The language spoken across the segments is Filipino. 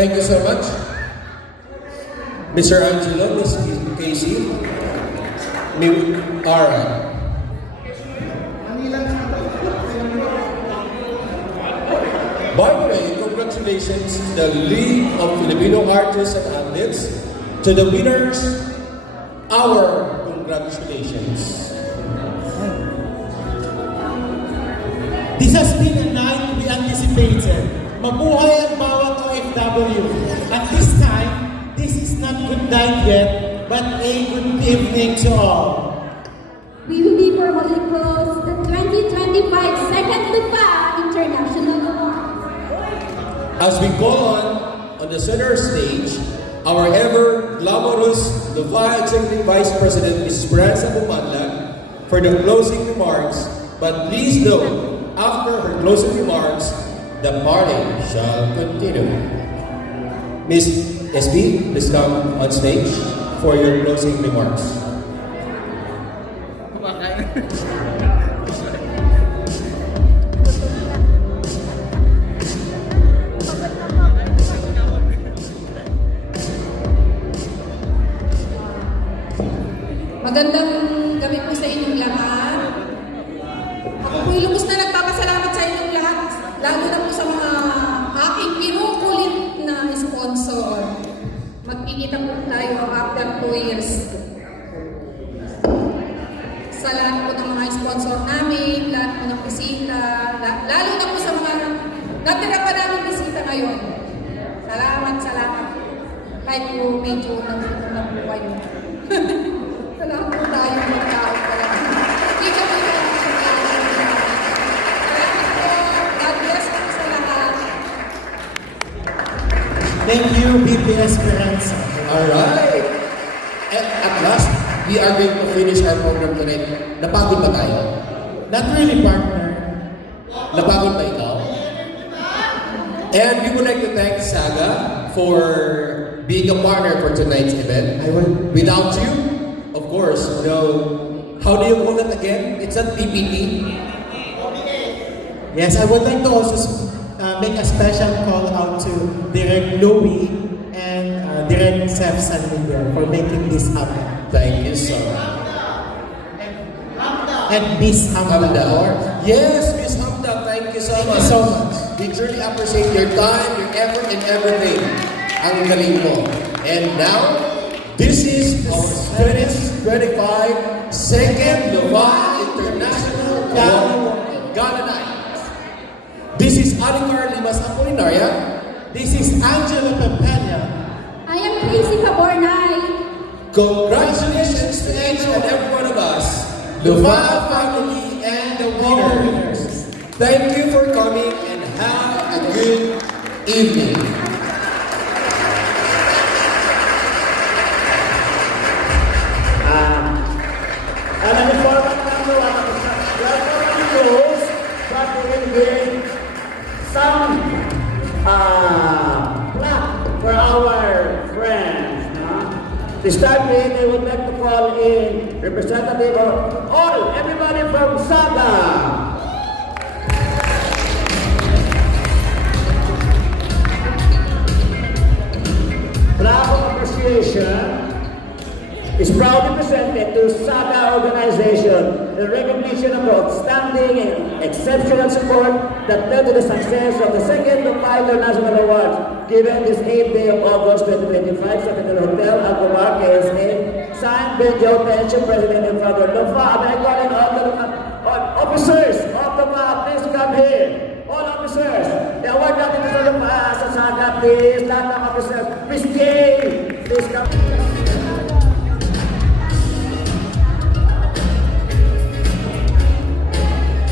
Thank you so much. Mr. Angelo, Ms. Casey, Ara. By the way, congratulations to the League of Filipino Artists and Athletes. To the winners, our congratulations. This has been a night we anticipated. Mabuhay ang bawat OFW. At this time, this is not good night yet, but a good evening to all. We will be formally close the 2025 Second Lupa International Awards. As we go on the center stage, our ever glamorous Lupa Executive Vice President, Ms. Esperanza Bumanlag, for the closing remarks. But please note, after her closing remarks, the party shall continue. Ms. SB, please come on stage for your closing remarks. Magandang gabi po sa inyong lahat. Ako po ilubos na nagpapasalamat sa inyong lahat, lalo na po sa mga aking pinukulit na sponsor. Magkikita po tayo after 2 years. Sa lahat po ng mga sponsor namin, lahat po ng bisita, lalo na po sa mga natira pa namin bisita ngayon. Salamat. Kahit po medyo nagpunan na po kayo. Salamat po tayo magkao pala. Dito po tayo sa kanya. Salamat po. God bless po sa lahat. Thank you, BP Esperanza. Alright. At last, we are going to finish our program tonight. Napagod ba tayo? Not really, partner. Napagod ba ikaw? And we would like to thank Saga for being a partner for tonight's event. Without you, of course, how do you call it again? It's not PPT. Yes, I would like to also make a special call out to Direk Louie and Direk Sef Sanlinger for making this happen. Thank you so much. And Miss Hamda. Yes, Miss Hamda, thank you so much. Thank you so much. We truly appreciate your time, your effort, and everything. Ang galing mo. And now, this is our 2025 Second Lupa International Gala Night. This is Alicar Limas Apolinaria. This is Angela Pampania. I am Tracy Cabornay. Congratulations to each and every one of us, Lupa family and the winners. Thank you for coming and have a good evening. And the format number one, welcome to those that will bring some plaque for our friends. To start with, I would like to call in representative of everybody from Saga. Plaque of appreciation is proudly presented to Saga Organization in recognition of the outstanding and exceptional support that led to the success of the second Lupa International Awards given this 8th day of August 2025 sa Hotel Alcomar, KSA. Signed Benjo Tencho, President and Founder Lupa. And I call in all the officers of Lupa, please come here. All officers, the award natin sa Lupa sa Saga, please. Lahat ng officers, Miss Jane, please come.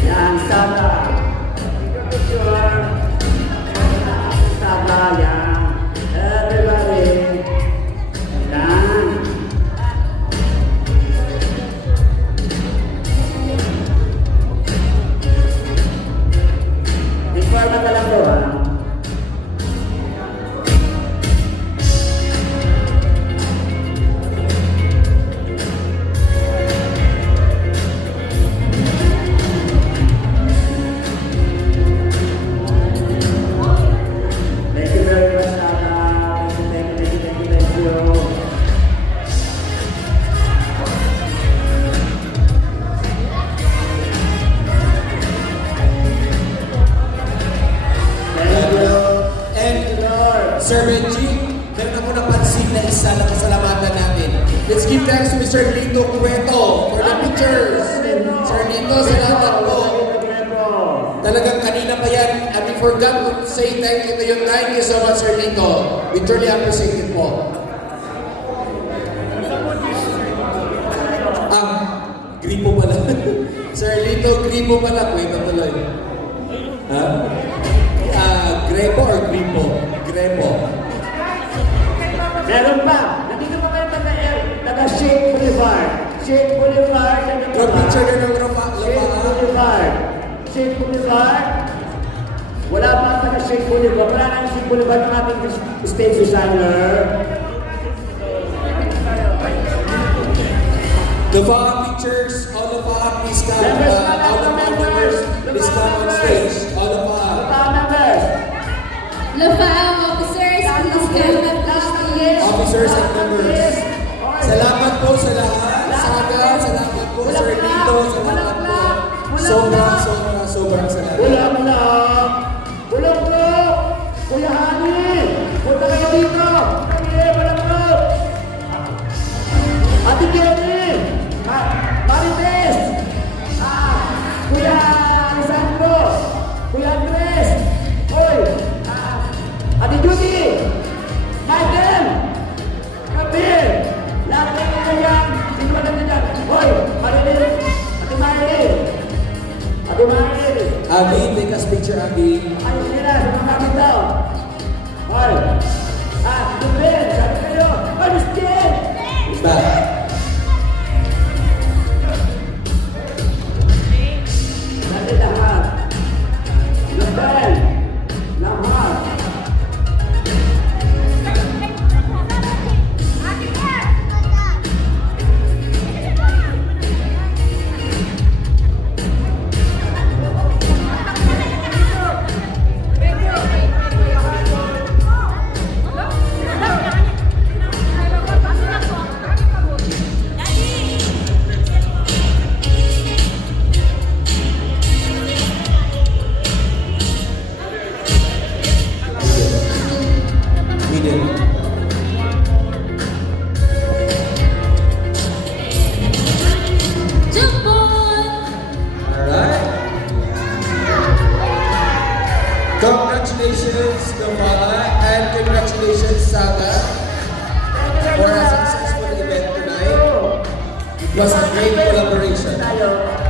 Yan, Saga. Picture. Saga, yan. Everybody. Yan. Informa ka lang po, ha? Lito Cueto for the pictures. Sir Lito, salamat po. Talagang kanina pa yan, we forgot to say thank you to you. Thank you so much, Sir Lito. We truly appreciate it po. Gripo pala. Sir Lito, gripo pala. Kwento tuloy. Ha? Grepo or gripo? Grepo. Meron pa. Nandito pa kayo taga Sheikh Boulevard. Sheikh Boulevard. Yung picture na ng Sheikh Boulevard. Sheikh Boulevard. Wala pa ang taga Sheikh Boulevard. Wala na yung Sheikh Boulevard ng ating stage designer. The Baha pictures, all the Baha, please come. All the Baha members, please come on stage. All the Baha. Lafao officers, please come at the stage. Officers and members. Salamat po sa lahat. Saga, salamat po Sir Lito, salamat po. Sobrang salamat. Bulong bro! Kuya Hani! Punta kayo dito! Bulong bro! Ate Jenny! Marites! Kuya Alessandro! Kuya Andres! Hoy! Ate Judy! Michael! Kapil! Lahat kayo na yan! Sino ba natin dyan? Hoy! Marilyn! Ate Marilyn! Ate Marilyn! Abby, take us picture, Abby. Ayos nila! Sumakapit daw! Hoy! Dubin! Sabi kayo! Hoy, Miss Jen! Back. Dali lahat! Dubin! Lahat! We did. Jump on! Alright. Congratulations, Novara, and congratulations, Saga, for a successful event tonight. It was a great collaboration. Tayo.